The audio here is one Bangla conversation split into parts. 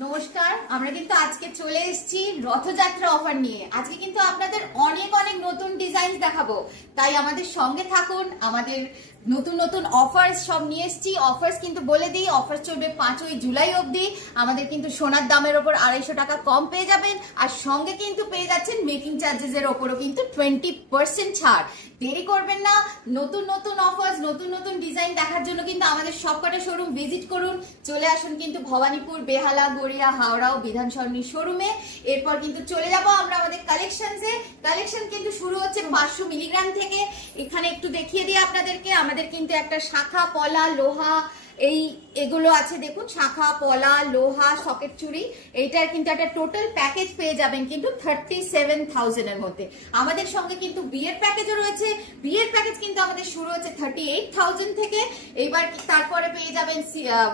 নমস্কার, আমরা কিন্তু আজকে চলে এসেছি রথযাত্রা অফার নিয়ে। আজকে কিন্তু আপনাদের অনেক অনেক নতুন ডিজাইন দেখাবো, তাই আমাদের সঙ্গে থাকুন। আমাদের নতুন নতুন অফার্স সব নিয়ে এসেছি। অফার্স কিন্তু বলে দিই, অফার চলবে 5ই জুলাই অবধি। আমাদের কিন্তু সোনার দামের ওপর 250 টাকা কম পেয়ে যাবেন, আর সঙ্গে কিন্তু পেয়ে যাচ্ছেন মেকিং চার্জেস এর ওপরও কিন্তু 20% ছাড়। দেরি করবেন না, নতুন নতুন অফার্স, নতুন নতুন ডিজাইন দেখার জন্য কিন্তু আমাদের সবকটা শোরুম ভিজিট করুন। চলে আসুন কিন্তু ভবানীপুর, বেহালা, গড়িয়া, হাওড়া ও বিধান সরণি শোরুমে। এরপর কিন্তু চলে যাব আমরা আমাদের কালেকশনসে। কালেকশন কিন্তু শুরু হচ্ছে 500 মিলিগ্রাম থেকে। এখানে একটু দেখিয়ে দিই আপনাদেরকে। আমাদের কিন্তু একটা শাখা, পলা, লোহা এগুলো আছে। দেখুন, শাখা, পলা, লোহা, সকেট চুড়ি, এইটার কিন্তু একটা টোটাল প্যাকেজ পেয়ে যাবেন কিন্তু 37,000 এর মধ্যে। আমাদের সঙ্গে কিন্তু বিয়ের প্যাকেজও রয়েছে। বিয়ের প্যাকেজ কিন্তু আমাদের শুরু হচ্ছে 38,000 থেকে। এইবার তারপরে পেয়ে যাবেন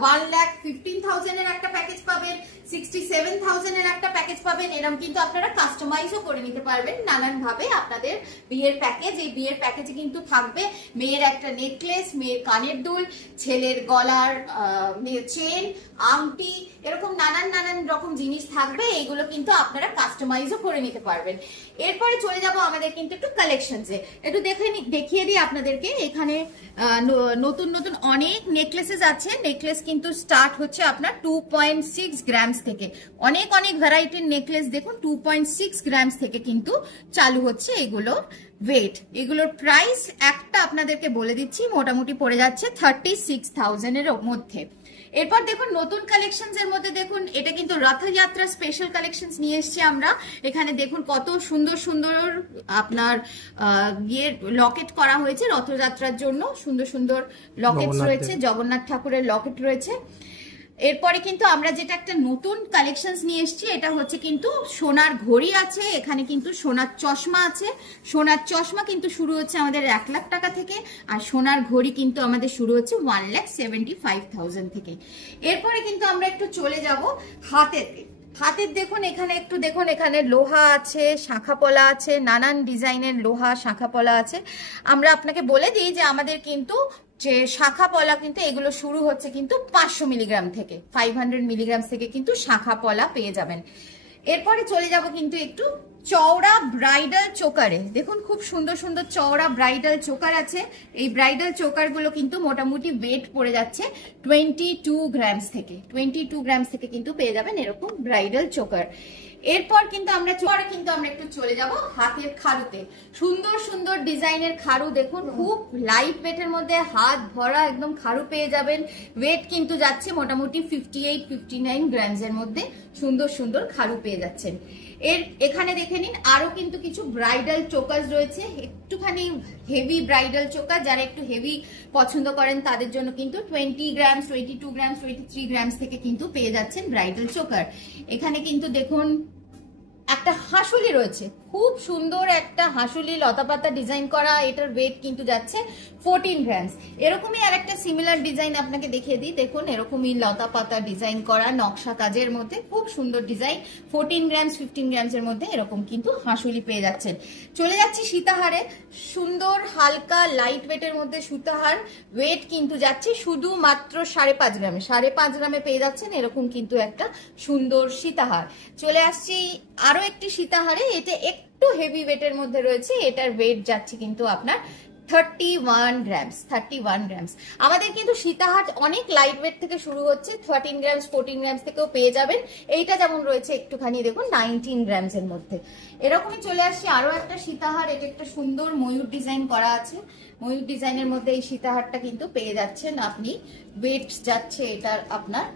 1,15,000 এর একটা প্যাকেজ পাবেন, 67,000 এর একটা প্যাকেজ পাবেন। এরকম কিন্তু আপনারা কাস্টমাইজও করে নিতে পারবেন নানান ভাবে আপনাদের বিয়ের প্যাকেজ। এই বিয়ের প্যাকেজে কিন্তু থাকবে মেয়ের একটা নেকলেস, মেয়ের কানের দুল, ছেলের গলার চেন, আংটি, এরকম নানান রকম জিনিস থাকবে। এইগুলো কিন্তু আপনারা কাস্টমাইজও করে নিতে পারবেন। এরপরে চলে যাব আমাদের কিন্তু একটু কালেকশনসে। একটু দেখিয়ে দিই আপনাদেরকে। এখানে নতুন নতুন অনেক নেকলেসেস আছে। নেকলেস কিন্তু স্টার্ট হচ্ছে আপনার 2.6 গ্রামস থেকে। অনেক অনেক ভ্যারাইটির নেকলেস দেখুন 2.6 গ্রামস থেকে কিন্তু চালু হচ্ছে এগুলোর ওয়েট। এগুলোর প্রাইস একটা আপনাদেরকে বলে দিচ্ছি, মোটামুটি পড়ে যাচ্ছে 36,000 এর মধ্যে। এরপর দেখুন নতুন কালেকশনস এর মধ্যে দেখুন, এটা কিন্তু রথযাত্রা স্পেশাল কালেকশনস নিয়ে এসেছি আমরা। এখানে দেখুন কত সুন্দর সুন্দর আপনার লকেট করা হয়েছে রথযাত্রার জন্য। সুন্দর সুন্দর লকেট রয়েছে, জগন্নাথ ঠাকুরের লকেট রয়েছে। এরপরে কিন্তু আমরা যেটা একটা নতুন কালেকশনস নিয়ে এসেছি, এটা হচ্ছে কিন্তু সোনার ঘড়ি আছে। এখানে কিন্তু সোনার চশমা আছে। সোনার চশমা কিন্তু শুরু হচ্ছে আমাদের 1 লাখ টাকা থেকে, আর সোনার ঘড়ি কিন্তু আমাদের শুরু হচ্ছে 1,75,000 থেকে। এরপরে কিন্তু আমরা একটু চলে যাব হাতের দেখুন, এখানে একটু দেখুন, এখানে লোহা আছে, শাখা পলা আছে, নানান ডিজাইনের লোহা শাখা পলা আছে। আমরা আপনাকে বলে দিই যে আমাদের কিন্তু যে শাখা পলা কিন্তু এগুলো শুরু হচ্ছে কিন্তু 500 মিলিগ্রাম থেকে, 500 মিলিগ্রাম থেকে কিন্তু শাখা পলা পেয়ে যাবেন। এরপরে চলে যাব কিন্তু একটু চওড়া ব্রাইডাল চোকারে। দেখুন খুব সুন্দর সুন্দর চওড়া ব্রাইডাল চোকার আছে। এই ব্রাইডাল চোকার গুলো কিন্তু মোটামুটি ওয়েট পড়ে যাচ্ছে 22 গ্রামস থেকে। 22 গ্রামস থেকে কিন্তু পেয়ে যাবেন এরকম ব্রাইডাল চোকার। এরপর কিন্তু আমরা একটু চলে যাব হাতের খাড়ুতে। সুন্দর সুন্দর ডিজাইনের খাড়ু দেখুন, খুব লাইট ওয়েটের মধ্যে হাত ভরা একদম খাড়ু পেয়ে যাবেন। ওয়েট কিন্তু যাচ্ছে মোটামুটি 58-59 গ্রামস এর মধ্যে সুন্দর সুন্দর খাড়ু পেয়ে যাচ্ছেন। এখানে দেখে নিন আরো কিন্তু কিছু ব্রাইডাল চোকার রয়েছে, একটুখানি হেভি ব্রাইডাল চোকার। যারা একটু হেভি পছন্দ করেন তাদের জন্য কিন্তু 20 গ্রামস, 22 গ্রামস, 23 গ্রামস থেকে কিন্তু পেয়ে যাচ্ছেন ব্রাইডাল চোকার। এখানে কিন্তু দেখুন একটা হাঁসুলি রয়েছে, খুব সুন্দর একটা হাঁসুলি লতাপাতা ডিজাইন করা। এটার ওয়েট কিন্তু যাচ্ছে 14 গ্রামস। এরকমই আর একটা সিমিলার ডিজাইন আপনাকে দেখিয়ে দিই। দেখুন এরকমই লতাপাতা ডিজাইন করা নকশা কাজের মধ্যে খুব সুন্দর ডিজাইন। 14 গ্রামস, 15 গ্রামস এর মধ্যে এরকম কিন্তু হাঁসুলি পেয়ে যাচ্ছেন। চলে যাচ্ছি সীতাহারে। সুন্দর হালকা লাইট ওয়েটের মধ্যে সীতাহার। ওয়েট কিন্তু যাচ্ছে শুধুমাত্র 5.5 গ্রামে। 5.5 গ্রামে পেয়ে যাচ্ছেন এরকম কিন্তু একটা সুন্দর সীতাহার। চলে আসছি আরো একটি সীতাহারে। এটা একটু হেভি ওয়েটের মধ্যে রয়েছে। এটার ওয়েট যাচ্ছে কিন্তু আপনার 31 গ্রামস। 31 গ্রামস। আমাদের কিন্তু সীতাহার অনেক লাইট ওয়েট থেকে শুরু হচ্ছে, 13 গ্রামস, 14 গ্রামস থেকেও পেয়ে যাবেন। এইটা যেমন রয়েছে একটুখানি দেখুন 19 গ্রামস এর মধ্যে। এরকমই চলে আসছি আরো একটা সীতাহার। এটা একটা সুন্দর ময়ূর ডিজাইন করা আছে। ময়ূর ডিজাইনের মধ্যে এই সীতাহারটা কিন্তু পেয়ে যাচ্ছেন আপনি। ওয়েট যাচ্ছে এটার আপনার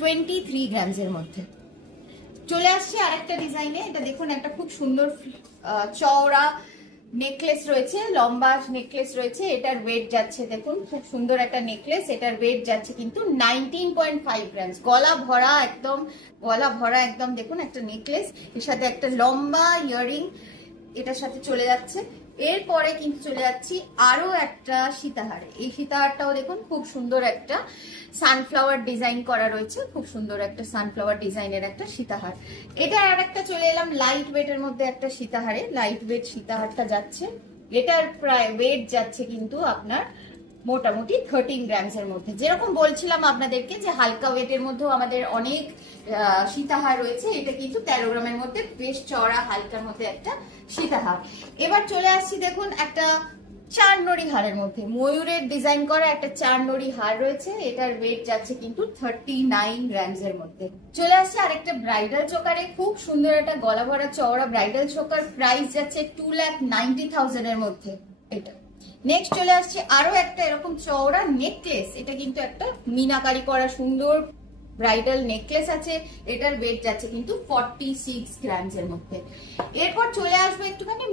23 গ্রামস এর মধ্যে। চলে আসছি আরেকটা ডিজাইনে। এটা দেখুন একটা খুব সুন্দর চওড়া নেকলেস রয়েছে, লম্বা নেকলেস রয়েছে। এটার ওয়েট যাচ্ছে দেখুন, খুব সুন্দর একটা নেকলেস। এটার ওয়েট যাচ্ছে কিন্তু 19.5 গ্রামস। গলা ভরা একদম দেখুন একটা নেকলেস, এর সাথে একটা লম্বা ইয়াররিং এটার সাথে চলে যাচ্ছে। এরপরে কিন্তু চলে যাচ্ছি আরো একটা সীতাহারে। এই সীতাহারটাও দেখুন খুব সুন্দর একটা সানফ্লাওয়ার ডিজাইন করা রয়েছে। খুব সুন্দর একটা সানফ্লাওয়ার ডিজাইনের একটা সীতাহার। এটা আর একটা চলে এলাম লাইট ওয়েটের মধ্যে একটা সীতাহারে। লাইট ওয়েট সীতাহারটা যাচ্ছে, এটার প্রায় ওয়েট যাচ্ছে কিন্তু আপনার মোটামুটি 13 গ্রামস এর মধ্যে। যেরকম বলছিলাম আপনাদেরকে যে হালকা ওয়েটের মধ্যেও আমাদের অনেক সীতাহার রয়েছে, এটা কিন্তু 13 গ্রামের মধ্যে বেশ চওড়া হালকার মধ্যে একটা সীতাহার। এবার চলে আসছি দেখুন একটা চারনড়ি হারের মধ্যে, ময়ূরের ডিজাইন করা একটা চারনড়ি হার রয়েছে, এটার ওয়েট যাচ্ছে কিন্তু 39 গ্রামস এর মধ্যে। চলে আসছে আরেকটা ব্রাইডাল চোকারে, খুব সুন্দর একটা গলা ভরা চওড়া ব্রাইডাল চোকার, প্রাইস যাচ্ছে 2,90,000 এর মধ্যে এটা। নেক্সট চলে আসছে আরো একটা এরকম চওড়া নেকলেস, এটা কিন্তু একটা মিনাকারি করা সুন্দর ব্রাইডাল নেকলেস আছে, এটার ওয়েট যাচ্ছে কিন্তু 46 গ্রামস এর মধ্যে। এরপর চলে আসবে একটুখানি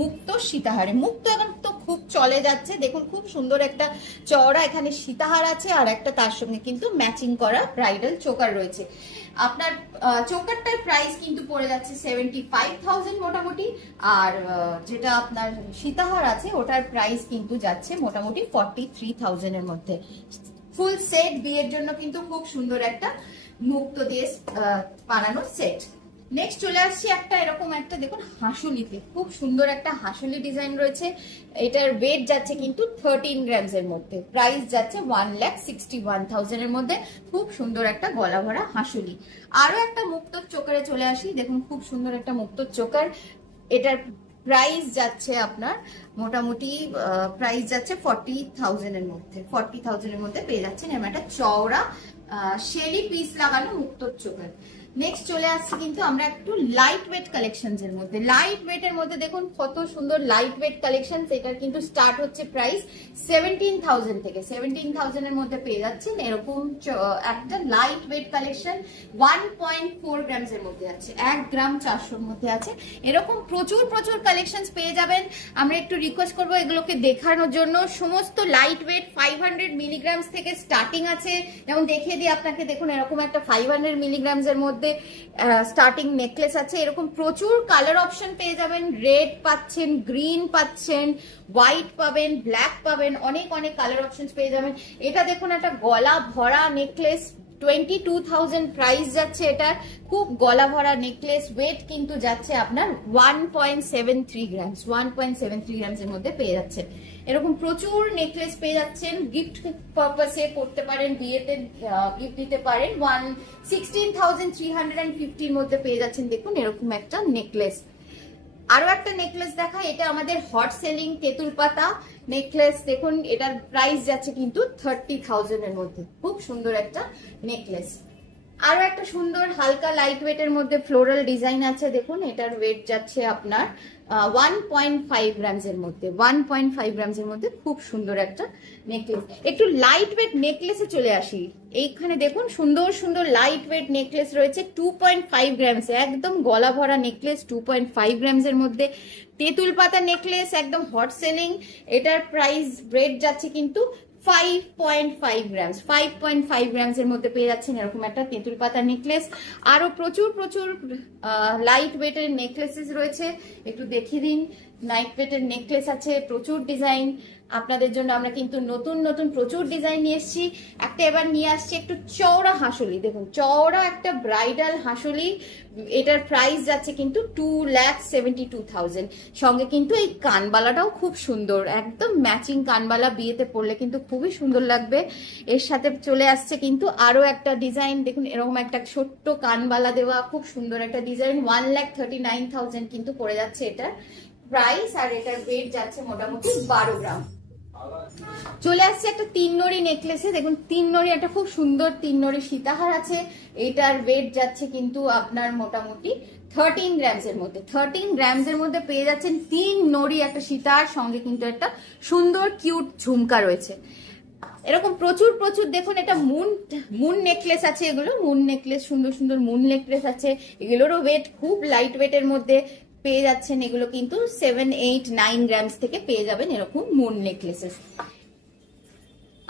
মুক্ত সীতাহারে। মুক্ত এখন তো খুব চলে যাচ্ছে, দেখুন খুব সুন্দর একটা চওড়া এখানে সীতাহার আছে, আর একটা তার সঙ্গে কিন্তু ম্যাচিং করা ব্রাইডাল চোকার রয়েছে। আপনার চোকারটার প্রাইস কিন্তু পড়ে যাচ্ছে 75,000 মোটামুটি, আর যেটা আপনার সীতাহার আছে ওটার প্রাইস কিন্তু যাচ্ছে মোটামুটি 43,000 এর মধ্যে। ফুল সেট বিয়ের জন্য কিন্তু খুব সুন্দর একটা মুক্ত দিয়ে বানানো সেট। নেক্সট চলে আসছি একটা এরকম একটা দেখুন হাঁসুলিতে, খুব সুন্দর একটা হাঁসুলি ডিজাইন রয়েছে, এটার ওয়েট যাচ্ছে কিন্তু 13 গ্রামস এর মধ্যে, প্রাইস যাচ্ছে 1,61,000 এর মধ্যে। খুব সুন্দর একটা গলা ভরা হাঁসুলি। আরো একটা মুক্ত চোকারে চলে আসি, দেখুন খুব সুন্দর একটা মুক্ত চোকার, এটার প্রাইস যাচ্ছে আপনার মোটামুটি প্রাইস যাচ্ছে 40,000 এর মধ্যে, 40,000 এর মধ্যে পেয়ে যাচ্ছেন এরকম একটা চওড়া শেলি পিস লাগানো মুক্ত চোকার। নেক্সট চলে আসছে কিন্তু আমরা একটু লাইট ওয়েট কালেকশন এর মধ্যে। লাইট ওয়েট এর মধ্যে দেখুন কত সুন্দর লাইট ওয়েট কালেকশন, এটার কিন্তু স্টার্ট হচ্ছে প্রাইস 17,000 থেকে। 17,000 এর মধ্যে পেয়ে যাচ্ছেন এরকম একটা লাইট ওয়েট কালেকশন, 1.4 গ্রামস এর মধ্যে আছে, 1 গ্রাম 400 এর মধ্যে আছে। এরকম প্রচুর কালেকশন পেয়ে যাবেন। আমরা একটু রিকোয়েস্ট করবো এগুলোকে দেখানোর জন্য। সমস্ত লাইট ওয়েট 500 মিলিগ্রামস থেকে স্টার্টিং আছে, যেমন দেখিয়ে দিই আপনাকে, দেখুন এরকম একটা 500 মিলিগ্রামস এর মধ্যে স্টার্টিং নেকলেস আছে। এরকম প্রচুর কালার অপশন পেয়ে যাবেন, রেড পাচ্ছেন, গ্রিন পাচ্ছেন, হোয়াইট পাবেন, ব্ল্যাক পাবেন, অনেক কালার অপশন পেয়ে যাবেন। এটা দেখুন একটা গলা ভরা নেকলেস, 22,000 প্রাইস যাচ্ছে এটা, খুব গলা ভরা নেকলেস, ওয়েট কিন্তু যাচ্ছে আপনার 1.73 গ্রামস, 1.73 গ্রামস এর মধ্যে পেয়ে যাচ্ছেন। এরকম প্রচুর নেকলেস পেয়ে যাচ্ছেন, গিফট পারপাসে করতে পারেন, বিয়েতে গিফট দিতে পারেন। 16,350 এর মধ্যে পেয়ে যাচ্ছেন দেখুন এরকম একটা নেকলেস। আরো একটা নেকলেস দেখা, এটা আমাদের হট সেলিং তেঁতুল পাতা নেকলেস, দেখুন এটার প্রাইস যাচ্ছে কিন্তু 30,000 এর মধ্যে, খুব সুন্দর একটা নেকলেস। আরো একটা সুন্দর হালকা লাইট ওয়েট এর মধ্যে ফ্লোরাল ডিজাইন আছে, দেখুন এটার ওয়েট যাচ্ছে আপনার 1.5 গ্রামস এর মধ্যে, 1.5 গ্রামস এর মধ্যে খুব সুন্দর একটা নেকলেস। একটু লাইট ওয়েট নেকলেসে চলে আসি, এইখানে দেখুন সুন্দর লাইট ওয়েট নেকলেস রয়েছে 2.5 গ্রামস, একদম গলা ভরা নেকলেস 2.5 গ্রামস এর মধ্যে। তেঁতুল পাতা নেকলেস একদম হট সেলিং, এটার প্রাইস রেট যাচ্ছে কিন্তু 5.5 গ্রামস, 5.5 গ্রামস এর মধ্যে পেয়ে যাচ্ছেন এরকম একটা তেঁতুল পাতা নেকলেস। আরো প্রচুর লাইট ওয়েটের নেকলেসেস রয়েছে, একটু দেখিয়ে দিন। লাইট ওয়েটের নেকলেস আছে, প্রচুর ডিজাইন আপনাদের জন্য আমরা কিন্তু নতুন প্রচুর ডিজাইন নিয়ে এসেছি। একটা এবার নিয়ে আসছি একটু চওড়া হাঁসুলি, দেখুন চওড়া একটা ব্রাইডাল হাঁসুলি, এটার প্রাইস যাচ্ছে কিন্তু 2,72,000। সঙ্গে কিন্তু এই কানবালাটাও খুব সুন্দর, একদম ম্যাচিং কানবালা, বিয়েতে পরলে কিন্তু খুবই সুন্দর লাগবে। এর সাথে চলে আসছে কিন্তু আরো একটা ডিজাইন, দেখুন এরকম একটা ছোট্ট কানবালা দেওয়া, খুব সুন্দর একটা ডিজাইন, 1,39,000 কিন্তু পড়ে যাচ্ছে এটার প্রাইস, আর এটার ওয়েট যাচ্ছে মোটামুটি 12 গ্রাম। চলে আসছে একটা 3 নড়ি নেকলেসে, দেখুন 3 নড়ি একটা খুব সুন্দর 3 নড়ি সীতাহার আছে, এটার ওয়েট যাচ্ছে কিন্তু আপনার মোটামুটি 13 গ্রামস এর মধ্যে, 13 গ্রামস এর মধ্যে পেয়ে যাচ্ছেন 3 নড়ি একটা সীতাহার, সঙ্গে কিন্তু একটা সুন্দর কিউট ঝুমকা রয়েছে। এরকম প্রচুর দেখুন এটা মুন নেকলেস আছে, এগুলো মুন নেকলেস, সুন্দর মুন নেকলেস আছে, এগুলোরও ওয়েট খুব লাইট ওয়েটের মধ্যে পেয়ে যাচ্ছেন। এগুলো কিন্তু 7, 8, 9 গ্রামস থেকে পেয়ে যাবেন এরকম মুন নেকলেসেস।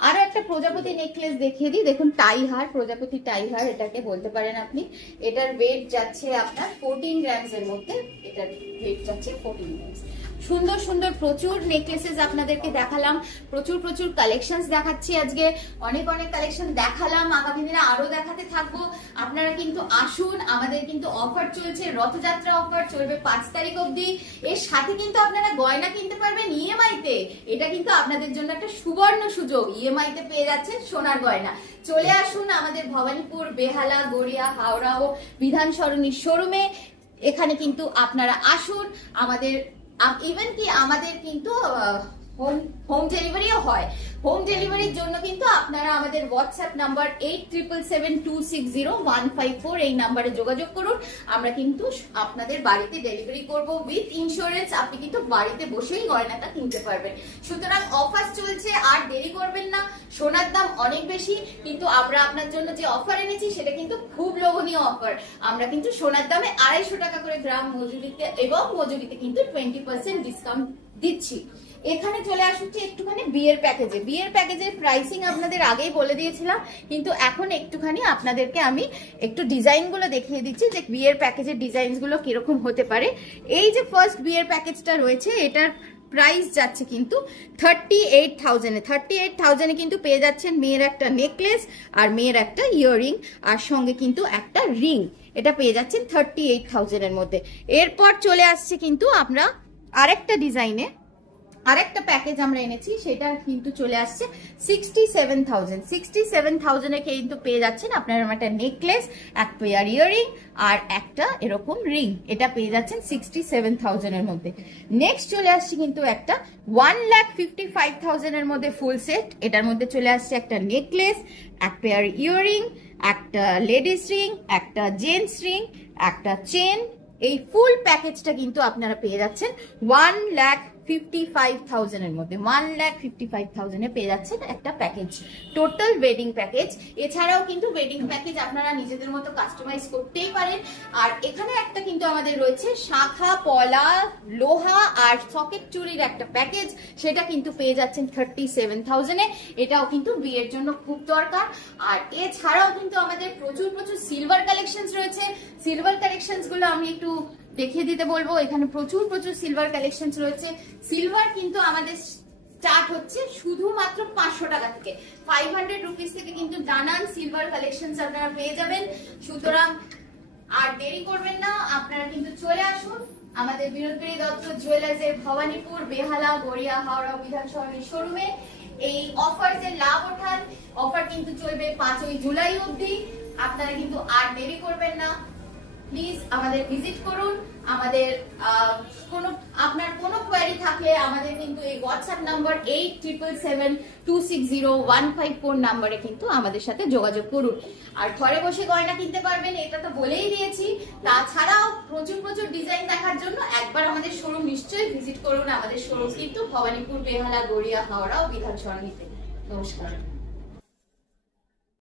আরো একটা প্রজাপতি নেকলেস দেখিয়ে দিই, দেখুন টাইহার, প্রজাপতি টাইহার এটাকে বলতে পারেন আপনি। এটার ওয়েট যাচ্ছে আপনার 14 গ্রামস এর মধ্যে, এটার ওয়েট যাচ্ছে 14 গ্রামস। সুন্দর সুন্দর প্রচুর নেকলেসেস আপনাদেরকে দেখালাম, প্রচুর প্রচুর কালেকশনস দেখাচ্ছি আজকে, অনেক অনেক কালেকশন দেখালাম, আগামী দিনে আরো দেখাতে থাকবো। আপনারা কিন্তু আসুন, আমাদের কিন্তু অফার চলছে, রথযাত্রা অফার চলবে 5 তারিখ অবধি। এর সাথে কিন্তু আপনারা গয়না কিনতে পারবেন ইএমআই তে। এটা কিন্তু আপনাদের জন্য একটা সুবর্ণ সুযোগ, ইএমআই তে পেয়ে যাচ্ছেন সোনার গয়না। চলে আসুন আমাদের ভবানীপুর, বেহালা, গড়িয়া, হাওড়া ও বিধান সরণির শোরুমে। এখানে কিন্তু আপনারা আসুন, আমাদের ইভেন কি আমাদের কিন্তু হোম ডেলিভারিও হয়। হোম ডেলিভারির জন্য কিন্তু আপনারা আমাদের হোয়াটসঅ্যাপ নাম্বার 8777260154 এই নাম্বারে যোগাযোগ করুন। আমরা কিন্তু আপনাদের বাড়িতে ডেলিভারি করব উইথ ইন্স্যুরেন্স। আপনি কিন্তু বাড়িতে বসেই গয়নাটা কিনতে পারবেন। সুতরাং অফার চলছে, আর দেরি করবেন না। সোনার দাম অনেক বেশি, কিন্তু আমরা আপনার জন্য যে অফার এনেছি সেটা কিন্তু খুব লোভনীয় অফার। আমরা কিন্তু সোনার দামে 250 টাকা করে গ্রাম মজুরিতে এবং মজুরিতে কিন্তু 20% ডিসকাউন্ট দিচ্ছি। এখানে চলে আসছে একটুখানি বিয়ের প্যাকেজে। বিয়ের প্যাকেজের প্রাইসিং আপনাদের আগেই বলে দিয়েছিলাম, কিন্তু এখন একটুখানি আপনাদেরকে আমি একটু ডিজাইন গুলো দেখিয়ে দিচ্ছি যে বিয়ের প্যাকেজের ডিজাইন গুলো কিরকম হতে পারে। এই যে ফার্স্ট বিয়ের প্যাকেজটা রয়েছে, এটার প্রাইস যাচ্ছে কিন্তু 38,000 এ। 38,000 এ কিন্তু পেয়ে যাচ্ছেন মেয়ের একটা নেকলেস আর মেয়ের একটা ইয়াররিং, আর সঙ্গে কিন্তু একটা রিং। এটা পেয়ে যাচ্ছেন 38,000 এর মধ্যে। এরপর চলে আসছে কিন্তু আমরা আরেকটা ডিজাইনে, আরেকটা প্যাকেজ আমরা এনেছি, সেটা কিন্তু চলে আসছে 67,000। 67,000 এ কিন্তু পেয়ে যাচ্ছেন আপনারা একটা নেকলেস, এক পেয়ার ইয়াররিং আর একটা এরকম রিং। এটা পেয়ে যাচ্ছেন 67,000 এর মধ্যে। নেক্সট চলে আসছে কিন্তু একটা 1,55,000 এর মধ্যে ফুল সেট। এটার মধ্যে চলে আসছে একটা নেকলেস, এক পেয়ার ইয়াররিং, একটা লেডিস রিং, একটা জেন্টস রিং, একটা চেন। এই ফুল প্যাকেজটা কিন্তু আপনারা পেয়ে যাচ্ছেন 1,55,000 এর মধ্যে। 1,55,000 এ পেয়ে যাচ্ছেন একটা প্যাকেজ, টোটাল ওয়েডিং প্যাকেজ। এছাড়াও কিন্তু ওয়েডিং প্যাকেজ আপনারা নিজেদের মতো কাস্টমাইজ করতেই পারেন। আর এখানে একটা কিন্তু আমাদের রয়েছে শাখা, পলা, লোহা আর সকেট চুরির একটা প্যাকেজ, সেটা কিন্তু পেয়ে যাচ্ছেন 37,000 এ। এটাও কিন্তু বিয়ের জন্য খুব দরকার। আর এছাড়াও কিন্তু আমাদের প্রচুর প্রচুর সিলভার কালেকশনস রয়েছে। সিলভার কালেকশনস গুলো আমি একটু দেখিয়ে দিতে বলবো। এখানে প্রচুর প্রচুর সিলভার কালেকশনস রয়েছে। সিলভার কিন্তু আমাদের স্টার্ট হচ্ছে শুধুমাত্র 500 টাকা থেকে। 500 রুপিস থেকে কিন্তু নানান সিলভার কালেকশনস আপনারা পেয়ে যাবেন। সুতরাং আর দেরি করবেন না, আপনারা কিন্তু চলে আসুন আমাদের বিনোদিনী দত্ত জুয়েলার্সের ভবানীপুর, বেহালা, গড়িয়া, হাওড়া বিধান সরণির শোরুমে। এই অফারের লাভ ওঠান। অফার কিন্তু চলবে 5ই জুলাই অবধি। আপনারা কিন্তু আর দেরি করবেন না, প্লিজ আমাদের ভিজিট করুন। আমাদের আপনার কোনো কোয়ারি থাকলে আমাদের কিন্তু এই হোয়াটসঅ্যাপ নাম্বার 8777260154 নাম্বারে কিন্তু আমাদের সাথে যোগাযোগ করুন। আর ঘরে বসে গয়না কিনতে পারবেন, এটা তো বলেই দিয়েছি। তাছাড়াও প্রচুর প্রচুর ডিজাইন দেখার জন্য একবার আমাদের শোরুম নিশ্চয়ই ভিজিট করুন। আমাদের শোরুম কিন্তু ভবানীপুর, বেহালা, গড়িয়া, হাওড়া ও বিধান সরণিতে। নমস্কার।